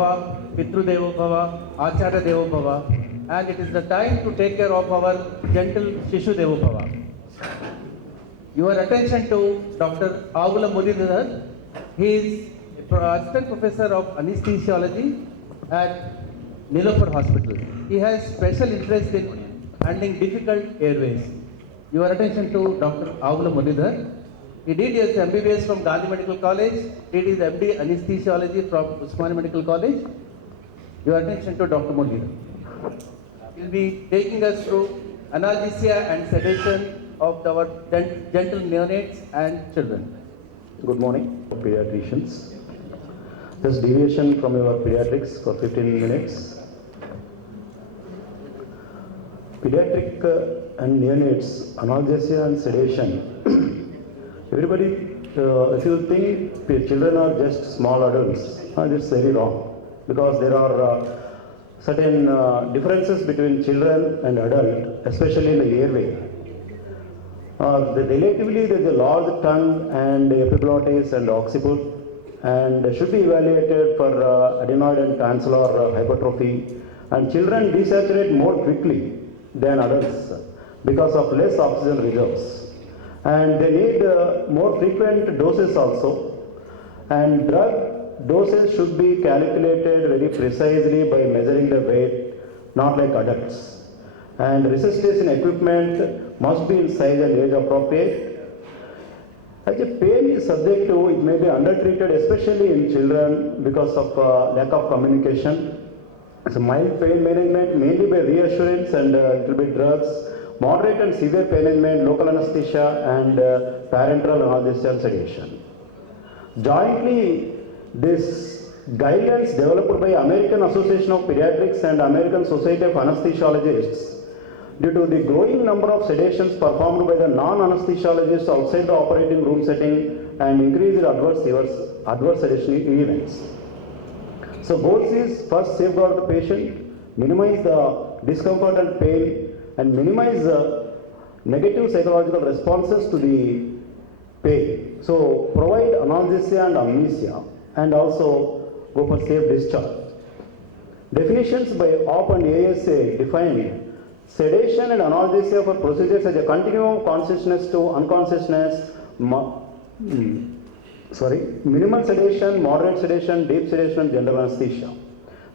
Bhava, Pitru Devo Bhava, Acharya Devo Bhava, and it is the time to take care of our gentle Shishu Devo Bhava. Your attention to Dr. Avula Muralidhar. He is Assistant Professor of Anesthesiology at Nilofar Hospital. He has special interest in handling difficult airways. Your attention to Dr. Avula Muralidhar. He did his MBBS from Gandhi Medical College, did his MD Anesthesiology from Usmania Medical College. Your attention to Dr. Muralidhar. He will be taking us through analgesia and sedation of our gentle neonates and children. Good morning, pediatricians. Just deviation from your pediatrics for 15 minutes. Pediatric and neonates, analgesia and sedation. Everybody, if you think children are just small adults, it's very wrong, because there are certain differences between children and adult, especially in the airway. Relatively, there is a large tongue and epiglottis and occiput, and should be evaluated for adenoid and tonsillar hypertrophy. And children desaturate more quickly than adults because of less oxygen reserves. And they need more frequent doses also. And drug doses should be calculated very precisely by measuring the weight, not like adults. And resuscitation equipment must be in size and age appropriate. Actually, pain is subjective. It may be undertreated, especially in children, because of lack of communication. So mild pain management mainly by reassurance and little bit drugs. Moderate and severe pain management, local anesthesia and parenteral analgesia and sedation. Jointly, this guidelines developed by American Association of Pediatrics and American Society of Anesthesiologists, due to the growing number of sedations performed by the non-anesthesiologists outside the operating room setting and increased adverse sedation events. So goals is first safeguard the patient, minimize the discomfort and pain, and minimize the negative psychological responses to the pain. So provide analgesia and amnesia, and also go for safe discharge. Definitions by OP and ASA define sedation and analgesia for procedures as a continuum of consciousness to unconsciousness, minimal sedation, moderate sedation, deep sedation, and general anesthesia.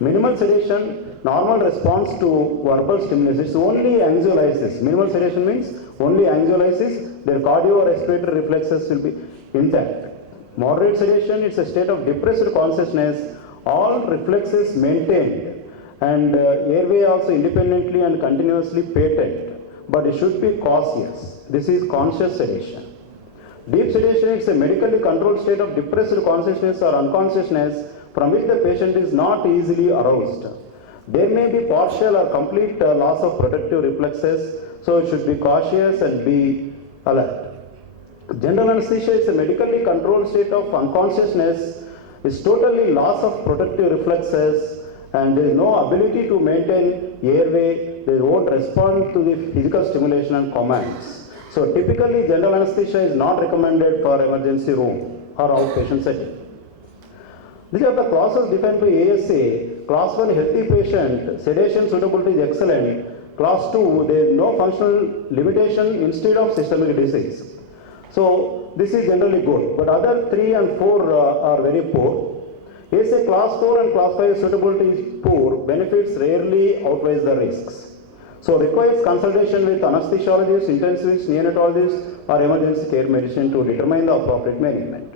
Minimal sedation, normal response to verbal stimulus. It's only anxiolysis. Minimal sedation means only anxiolysis. Their cardiorespiratory reflexes will be intact. Moderate sedation, it's a state of depressed consciousness, all reflexes maintained, and airway also independently and continuously patent. But it should be cautious. This is conscious sedation. Deep sedation is a medically controlled state of depressed consciousness or unconsciousness from which the patient is not easily aroused. There may be partial or complete loss of protective reflexes, so it should be cautious and be alert. General anesthesia is a medically controlled state of unconsciousness, is totally loss of protective reflexes, and there is no ability to maintain airway, they won't respond to the physical stimulation and commands. So typically general anesthesia is not recommended for emergency room or outpatient setting. These are the classes defined by ASA. Class 1, healthy patient, sedation suitability is excellent. Class 2, there is no functional limitation instead of systemic disease. So this is generally good, but other 3 and 4 are very poor. ASA class 4 and class 5 suitability is poor, benefits rarely outweighs the risks. So requires consultation with anesthesiologists, intensivists, neonatologists or emergency care medicine to determine the appropriate management.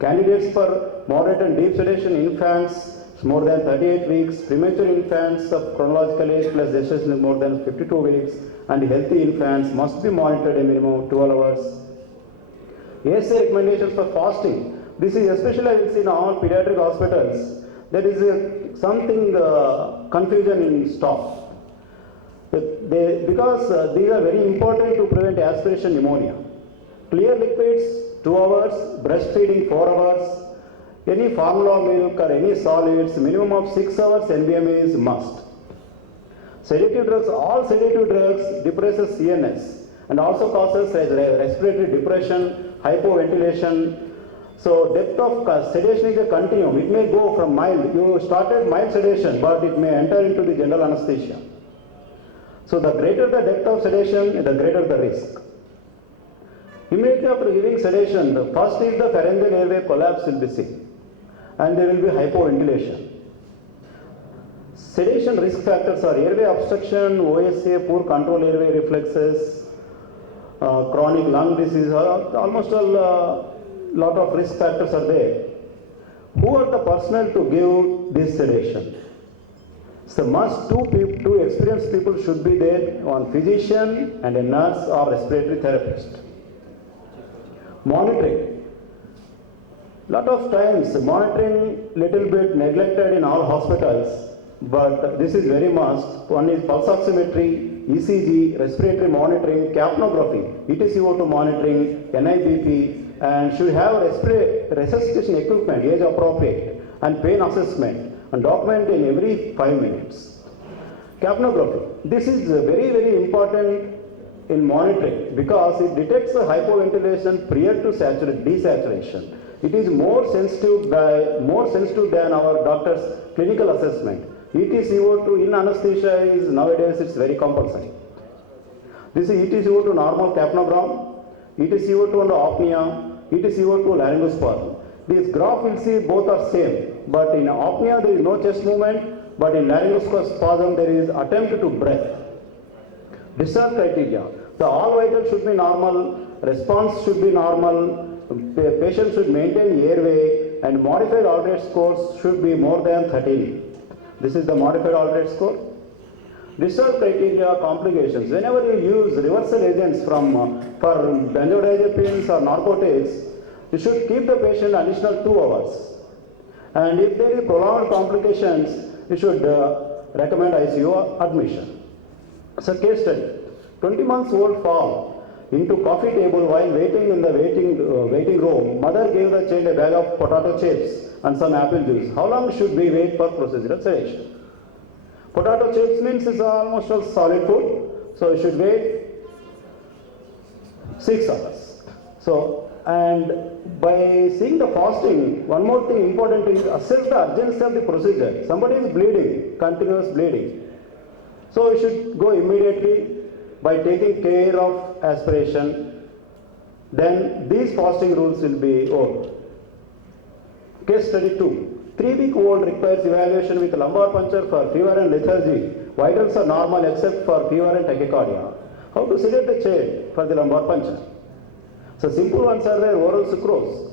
Candidates for moderate and deep sedation: infants more than 38 weeks, premature infants of chronological age plus gestation is more than 52 weeks, and healthy infants must be monitored a minimum of 12 hours. ASA recommendations for fasting. This is especially I will see in all pediatric hospitals. There is something confusion in staff. Because these are very important to prevent aspiration pneumonia. Clear liquids 2 hours, breastfeeding 4 hours, any formula milk or any solids, minimum of 6 hours NBMA is must. Sedative drugs, all sedative drugs depresses CNS and also causes respiratory depression, hypoventilation, So depth of sedation is a continuum. It may go from mild. You started mild sedation, but it may enter into the general anesthesia. So the greater the depth of sedation, the greater the risk. Immediately after giving sedation, the first is the pharyngeal airway collapse will be seen, and there will be hypoventilation. Sedation risk factors are airway obstruction, OSA, poor control airway reflexes, chronic lung disease, almost a lot of risk factors are there. Who are the personnel to give this sedation? So must two experienced people should be there, one physician and a nurse or respiratory therapist. Monitoring. Lot of times monitoring little bit neglected in all hospitals, but this is very must. One is pulse oximetry, ECG, respiratory monitoring, capnography, ETCO2 monitoring, NIBP, and should have resuscitation equipment, age appropriate, and pain assessment, and document in every 5 minutes. Capnography. This is very, very important in monitoring because it detects the hypoventilation prior to desaturation. It is more sensitive than our doctor's clinical assessment. ETCO2 in anesthesia is nowadays it's very compulsory. This is ETCO2 normal capnogram, ETCO2 and apnea, ETCO2 laryngospasm. This graph will see both are same, but in apnea there is no chest movement, but in laryngospasm there is attempt to breath. Discharge criteria. The all vitals should be normal, response should be normal, patient should maintain airway, and modified alternate scores should be more than 13. This is the modified alternate score. Discharge criteria, complications. Whenever you use reversal agents for benzodiazepines or narcotics, you should keep the patient additional 2 hours. And if there is prolonged complications, you should recommend ICU admission. So case study. 20 months old fall into coffee table while waiting in the waiting room. Mother gave the child a bag of potato chips and some apple juice. How long should we wait for procedural sedation? Potato chips means it's almost all solid food, so you should wait 6 hours. So, and by seeing the fasting, one more thing important is assess the urgency of the procedure. Somebody is bleeding, continuous bleeding. So you should go immediately by taking care of aspiration. Then these fasting rules will be over. Case study 2. 3-week-old requires evaluation with lumbar puncture for fever and lethargy. Vitals are normal except for fever and tachycardia. How to sedate the child for the lumbar puncture? So simple ones are there, oral sucrose.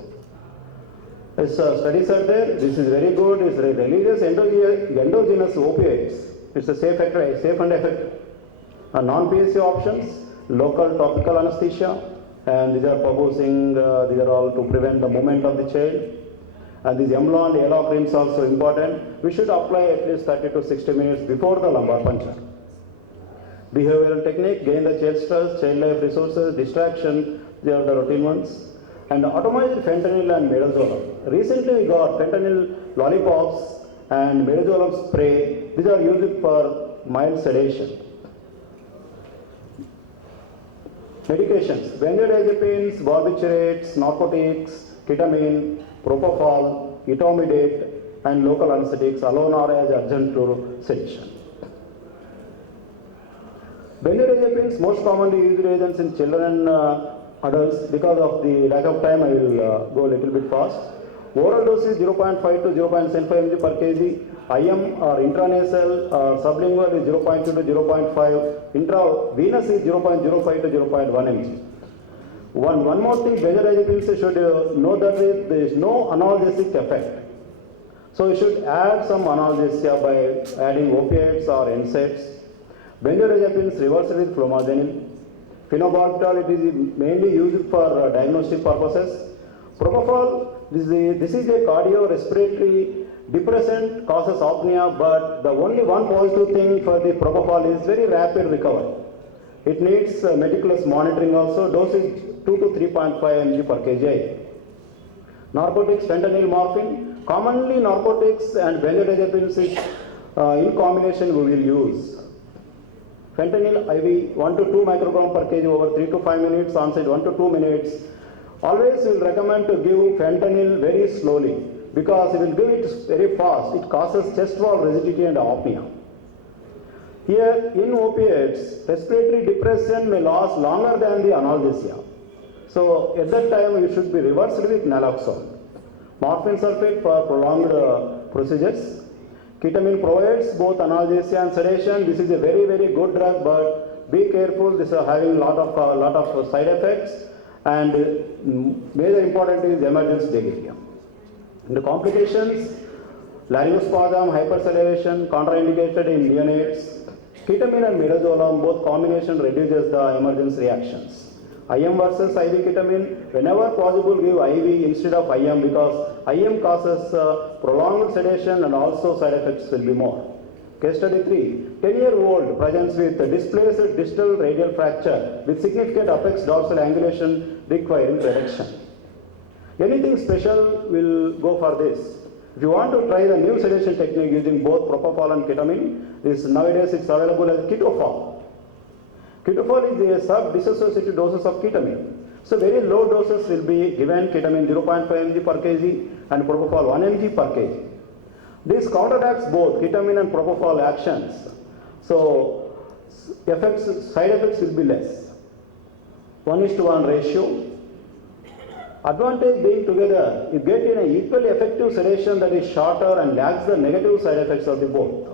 Studies are there, this is very good, it's releases endogenous opiates. It's a safe and effective. Non-PSA options, local topical anesthesia, and these are proposing, these are all to prevent the movement of the child. And these Emla and Ela creams also important. We should apply at least 30 to 60 minutes before the lumbar puncture. Behavioral technique, gain the child's trust, child life resources, distraction, they are the routine ones. And automized fentanyl and midazolam. Recently we got fentanyl lollipops and midazolam spray. These are used for mild sedation. Medications, benzodiazepines, barbiturates, narcotics, ketamine, propofol, etomidate, and local anesthetics alone are as adjunct to sedation. Benzodiazepines most commonly used agents in children and adults. Because of the lack of time, I will go a little bit fast. Oral dose is 0.5 to 0.75 mg per kg. IM or intranasal or sublingual is 0.2 to 0.5. Intravenous is 0.05 to 0.1 mg. One more thing, benzodiazepines should know that there is no analgesic effect. So you should add some analgesia by adding opiates or NSAIDs. Benzodiazepines reversed with flumazenil. Phenobarbital, it is mainly used for diagnostic purposes. Propofol, this is a cardiorespiratory depressant, causes apnea, but the only one positive thing for the propofol is very rapid recovery. It needs meticulous monitoring also. Dosage 2 to 3.5 mg per kg. Narcotics, fentanyl, morphine. Commonly narcotics and benzodiazepines in combination we will use. Fentanyl IV 1 to 2 microgram per kg over 3 to 5 minutes, on-site 1 to 2 minutes. Always we will recommend to give fentanyl very slowly because if you give it very fast, it causes chest wall rigidity and apnea. Here in opiates, respiratory depression may last longer than the analgesia. So at that time you should be reversed with naloxone. Morphine sulfate for prolonged procedures. Ketamine provides both analgesia and sedation. This is a very, very good drug, but be careful. This is having lot of side effects, and major important is emergency delirium. And the complications: laryngospasm, hypersalivation, contraindicated in neonates. Ketamine and midazolam, both combination reduces the emergency reactions. IM versus IV ketamine, whenever possible give IV instead of IM because IM causes prolonged sedation and also side effects will be more. Case study 3, 10-year-old presents with displaced distal radial fracture with significant apex dorsal angulation requiring reduction. Anything special will go for this. If you want to try the new sedation technique using both propofol and ketamine, nowadays it's available as ketofol. Ketofol is a sub-dissociative doses of ketamine. So very low doses will be given, ketamine 0.5 mg per kg and propofol 1 mg per kg. This counteracts both ketamine and propofol actions. So side effects will be less. 1:1 ratio. Advantage being together, you get in an equally effective sedation that is shorter and lacks the negative side effects of the both.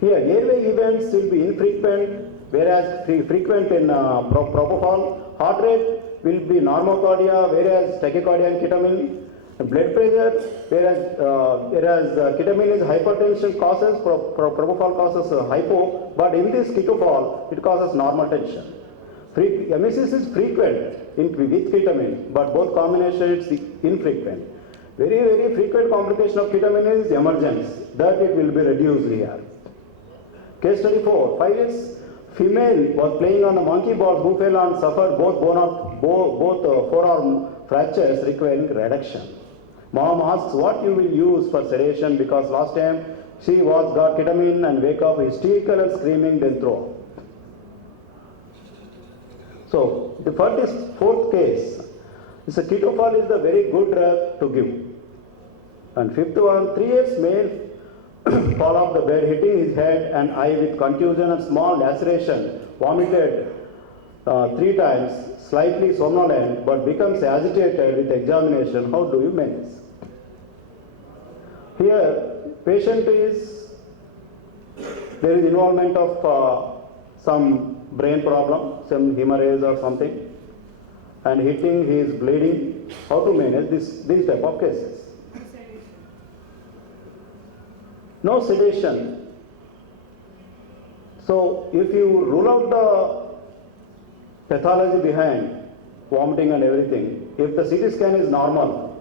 Here, airway events will be infrequent, whereas frequent in propofol. Heart rate will be normocardia, whereas tachycardia in ketamine. Blood pressure, whereas ketamine is hypertension causes, propofol causes hypo, but in this ketofol, it causes normal tension. Emesis is frequent with ketamine, but both combinations is infrequent. Very, very frequent complication of ketamine is emergence, that it will be reduced here. Case study 4, 5 years female was playing on the monkey ball who fell and suffered both forearm fractures requiring reduction. Mom asks what you will use for sedation because last time she got ketamine and wake up hysterical and screaming then throw up. So for this fourth case, this ketofol is a very good drug to give. And fifth one, 3 years male fall off the bed, hitting his head and eye with contusion and small laceration, vomited 3 times, slightly somnolent, but becomes agitated with examination. How do you manage? Here, patient there is involvement of some brain problem, some hemorrhage or something, and hitting, he is bleeding. How to manage these type of cases? No sedation. So if you rule out the pathology behind vomiting and everything, if the CT scan is normal,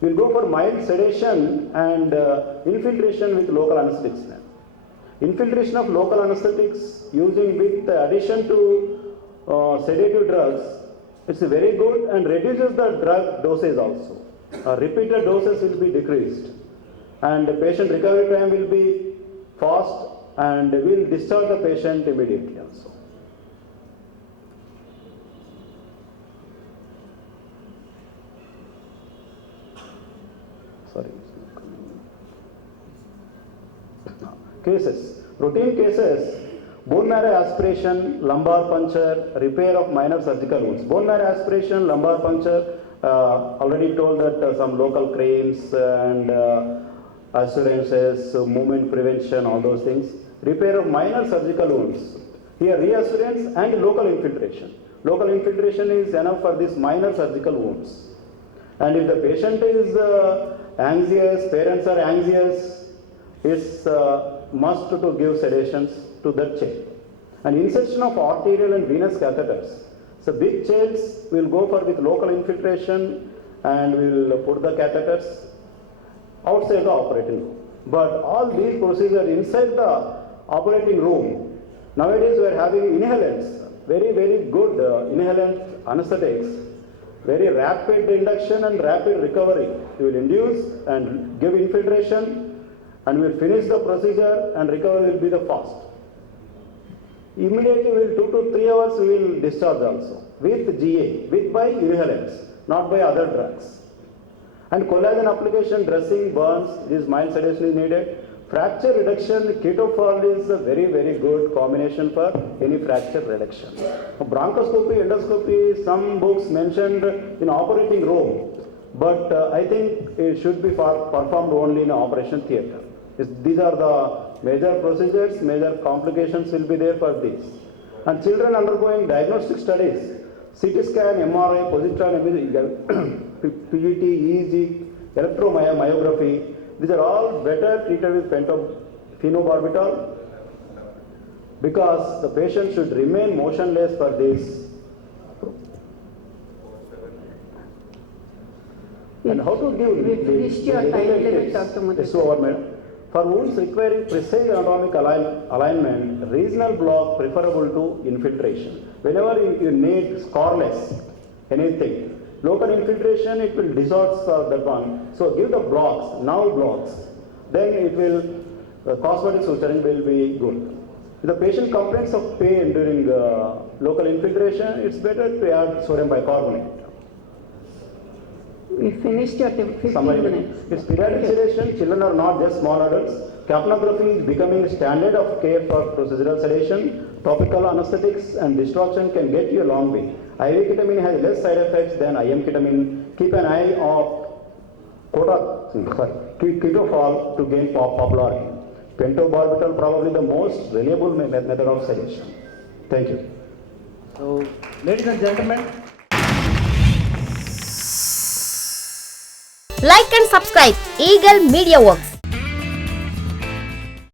we'll go for mild sedation and infiltration with local anesthetics. Infiltration of local anesthetics using with addition to sedative drugs, it's very good and reduces the drug dosage also. Repeated doses will be decreased and the patient recovery time will be fast and will discharge the patient immediately also. Sorry. Cases. Routine cases, bone marrow aspiration, lumbar puncture, repair of minor surgical wounds. Bone marrow aspiration, lumbar puncture, already told that some local creams and assurances, movement prevention, all those things. Repair of minor surgical wounds. Here reassurance and local infiltration. Local infiltration is enough for these minor surgical wounds. And if the patient is anxious, parents are anxious, it's must to give sedations to that child. And insertion of arterial and venous catheters. So big childs will go for with local infiltration and will put the catheters outside the operating room. But all these procedures inside the operating room, nowadays we are having inhalants, very, very good inhalant anesthetics, very rapid induction and rapid recovery. You will induce and give infiltration and we will finish the procedure and recovery will be the fast. Immediately will 2 to 3 hours we will discharge also with GA, with by urihalates, not by other drugs. And collagen application, dressing, burns, this mild sedation is needed. Fracture reduction, ketofol is a very, very good combination for any fracture reduction. Bronchoscopy, endoscopy, some books mentioned in operating room, but I think it should be performed only in operation theatre. These are the major procedures, major complications will be there for this. And children undergoing diagnostic studies, CT scan, MRI, positron imaging, PET, EEG, electromyography, these are all better treated with phenobarbital because the patient should remain motionless for this. And how to give We finished your time limit, Dr. Muthu. It's over, madam. For wounds requiring precise anatomic alignment, regional block preferable to infiltration. Whenever you need scarless, anything, local infiltration, it will distort that one. So give the blocks, now blocks. Then it will, cosmetic suturing will be good. If the patient complains of pain during local infiltration, it's better to add sodium bicarbonate. We finished your 15 Summary. minutes. It's pediatric sedation. Children are not just small adults. Capnography is becoming standard of care for procedural sedation. Topical anesthetics and distraction can get you a long way. IV ketamine has less side effects than IM ketamine. Keep an eye on ketofol to gain popularity. Pentobarbital probably the most reliable method of sedation. Thank you. So, ladies and gentlemen, Like and subscribe Eagle Media Works.